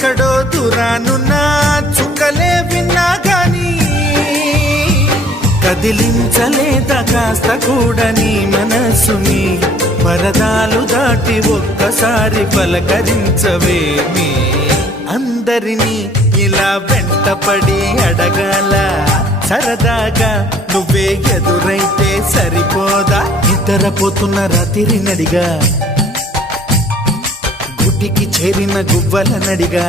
ఎక్కడో దూరానున్నా చుక్కలే విన్నా గాని కదిలించలేదా కాస్త కూడా నీ మనసుని పరదాలు దాటి ఒక్కసారి పలకరించవేమి అందరినీ ఇలా వెంటపడి అడగాల సరదాగా నువ్వే ఎదురైతే సరిపోదా నిద్రపోతున్న రాత్రి నడిగా గుడ్డికి చేరిన గువ్వల నడిగా